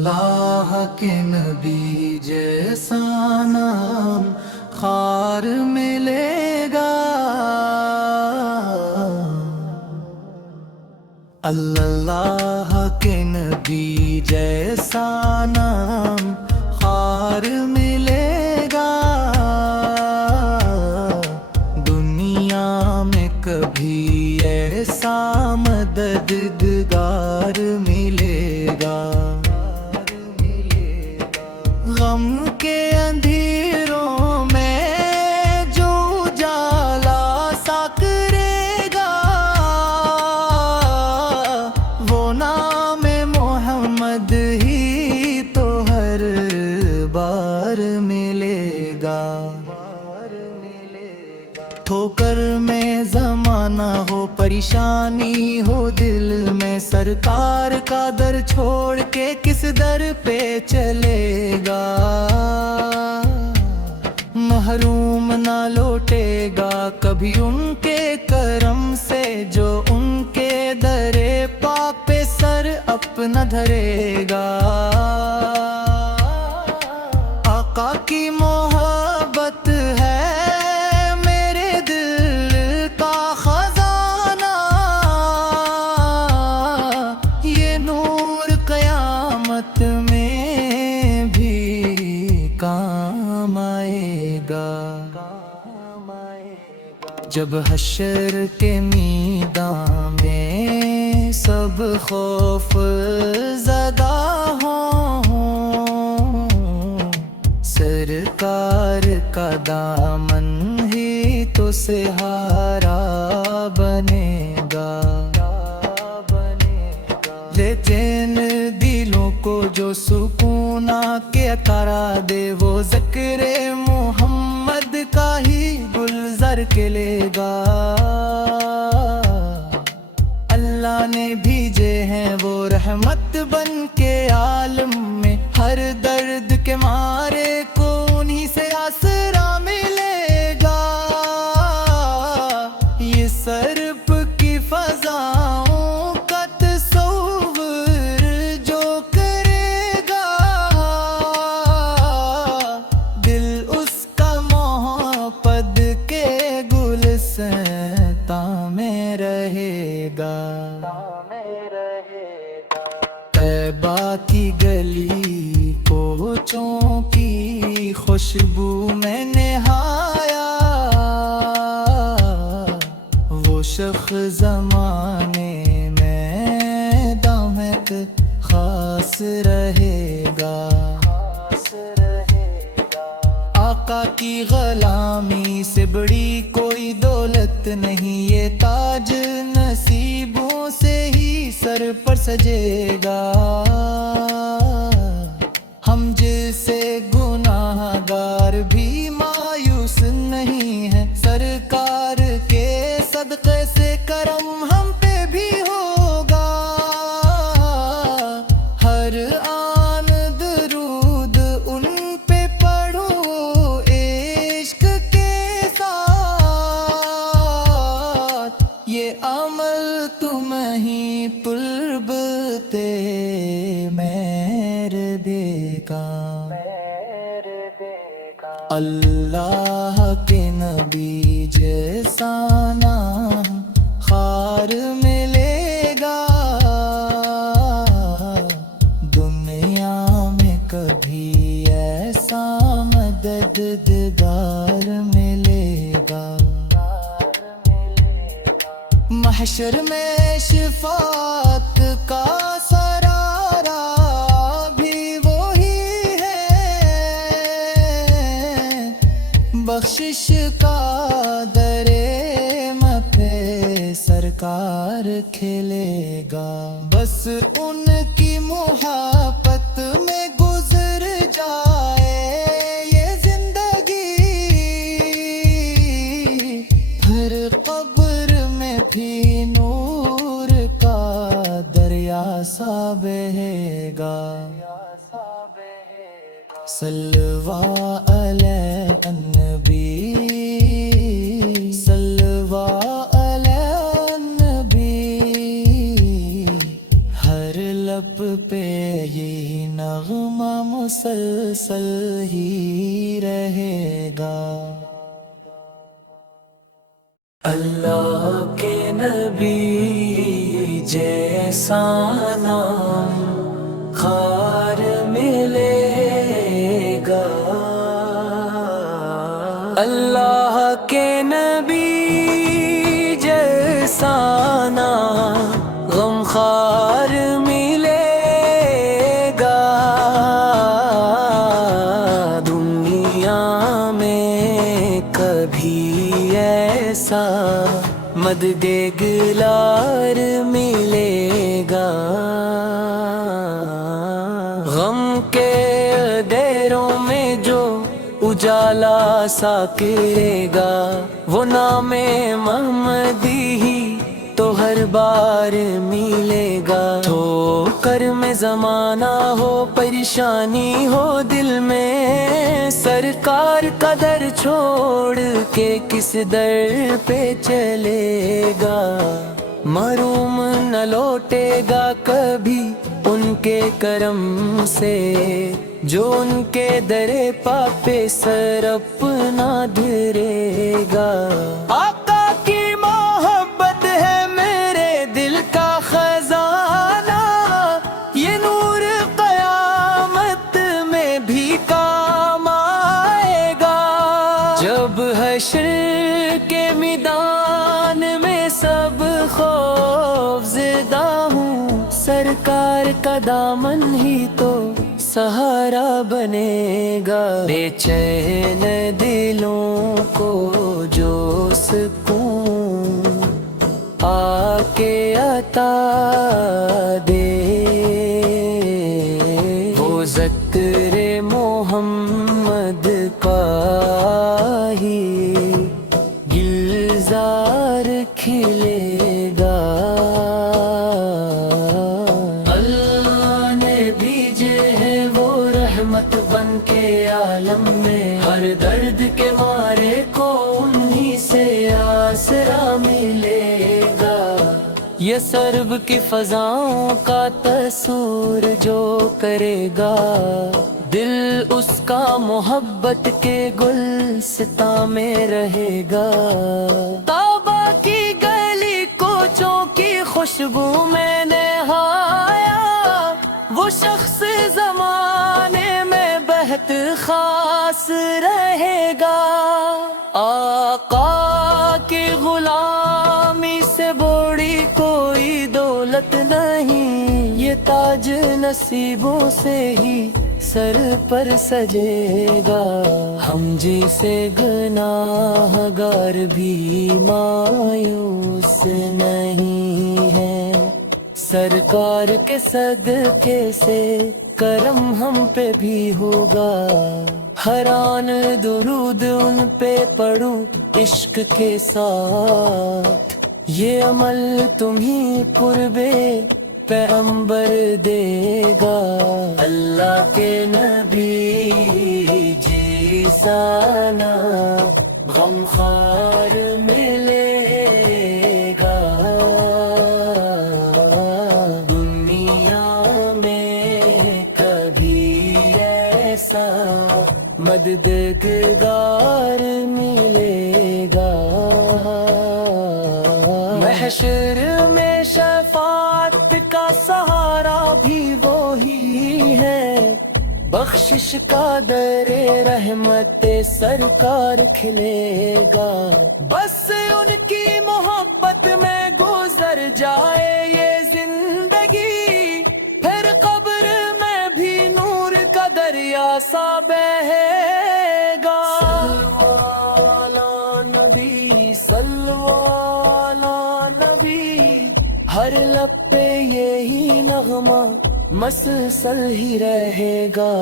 اللہ کے نبی جیسا نام خار ملے گا، اللہ کے نبی جیسا نام خار ملے گا، دنیا میں کبھی ایسا مددگار ملے گا، غم کے اندھیروں میں جو اجالا سا کرے گا، وہ نام محمد ہی تو ہر بار ملے گا۔ ٹھوکر میں زمانہ ہو، پریشانی ہو دل میں، سرکار کا در چھوڑ کے کس در پہ چلے گا، محروم نہ لوٹے گا کبھی ان کے کرم سے، جو ان کے در پاک پہ سر اپنا دھرے گا۔ آقا کی محبت ہے میں بھی کام آئے گا، جب حشر کے میدان میں سب خوف زدہ ہوں، سرکار کا دامن ہی تو سہارا بنے گا، لیکن دلوں کو جو سکون کے کرا دے، وہ ذکر محمد کا ہی گلزر کے لے گا۔ اللہ نے بھیجے ہیں وہ رحمت بن کے عالم میں، ہر درد کے مارے کو انہی سے آسرا ملے گا، یہ سرپ کی فضاؤں کا تصور جو کرے گا، دل اس کا محبت کے گلستاں میں رہے گا۔ طیبہ کی گلی کوچوں کی خوشبو میں نہایا، وہ شخص زمانے میں دامت خاص رہے گا، آقا کی غلامی سے بڑی کوئی دولت نہیں، یہ تاج نصیبوں سے ہی سر پر سجے گا، ہم جیسے گناہ گار بھی مایوس نہیں ہیں، سرکار کے صدقے سے کرم ہم پہ بھی ہوگا، ہر آن درود ان پہ پڑھو عشق کے ساتھ، یہ عمل تمہیں طلبتے مہر کا۔ اللہ کے نبی جیسا نام خار ملے گا، دنیا میں کبھی ایسا مددگار ملے گا، محشر میں شفاعت کا سرارا بھی وہی ہے، بخشش کا درِ پہ سرکار کھلے گا، بس ان کی محبت میں گزر جائے یہ زندگی، پھر قبر میں بھی نور کا دریا سا بہے گا، صلوا علی النبی، صلوا علی النبی، ہر لب پہ یہی نغمہ مسلسل ہی رہے گا۔ اللہ کے نبی جیسا نام خار ملے گا، اللہ کے نبی جیسا نام غم خار ملے گا، دنیا میں کبھی ایسا مددگار ملے گا، غم کے اندھیروں میں جو اجالا سا کرے گا، وہ نام محمدی ہی تو ہر بار ملے گا۔ ٹھوکر میں زمانہ ہو، پریشانی ہو دل میں، سرکار کا در چھوڑ کے کس در پہ چلے گا، محروم نہ لوٹے گا کبھی ان کے کرم سے، جو ان کے در پاک پہ سر اپنا دھرے گا۔ آقا کی محبت ہے میرے دل کا خزانہ، یہ نور قیامت میں بھی کام آئے گا، جب حشر کے میدان میں سب خوف زدہ ہوں، سرکار کا دامن ہی تو سہارا بنے گا۔ بے چین دلوں کو جو سکون آ کے عطا دے، وہ ذکر محمد کا ہی گلزار کھلے گا۔ اللہ نے بھیجے ہیں وہ رحمت بن کے عالم میں، ہر درد کے مارے کو انہی سے آسرا ملے گا، یہ سرب کی فضاؤں کا تصور جو کرے گا، دل اس کا محبت کے گلستاں میں رہے گا، توبہ کی گلی کوچوں کی خوشبو میں نہایا، وہ شخص زمانے میں بہت خاص رہے گا، آقا کی غلامی سے بڑی کوئی دولت نہیں، یہ تاج نصیبوں سے ہی سر پر سجے گا، ہم جیسے گناہ گار بھی مایوس نہیں ہیں، سرکار کے صدقے سے کرم ہم پہ بھی ہوگا، ہر آن درود ان پہ پڑھوں عشق کے ساتھ، یہ عمل تمہیں قربے پیغمبر دے گا، اللہ کے نبی جیسا نام غم خار ملے گا، دنیا میں کبھی ایسا مددگار ملے گا، محشر میں شفاعت کا سہارا بھی وہی ہے، بخشش کا در رحمت سرکار کھلے گا، بس ان کی محبت میں گزر جائے یہ زندگی، پھر قبر میں بھی نور کا دریا سا بہے گا، صلو علی نبی صلو علی نبی، ہر لب پہ یہی نغمہ مسلسل ہی رہے گا۔